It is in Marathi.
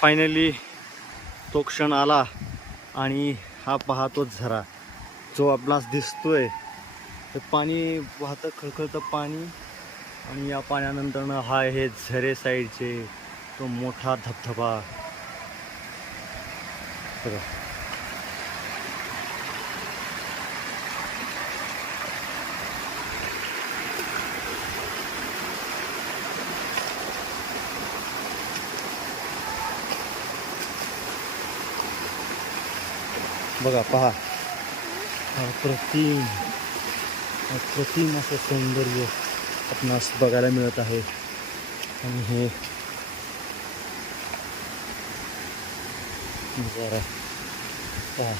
फायनली तो क्षण आला आणि हा पहा तो झरा जो आपणास दिसतोय. ते पाणी वाहतं, खळखळतं पाणी आणि या पाण्यानंतरनं हा हे झरे साईडचे तो मोठा धबधबा बघा. बघा पहा, अप्रतिम अप्रतिम असं सौंदर्य आपणास बघायला मिळत आहे. आणि हे नजारा पहा.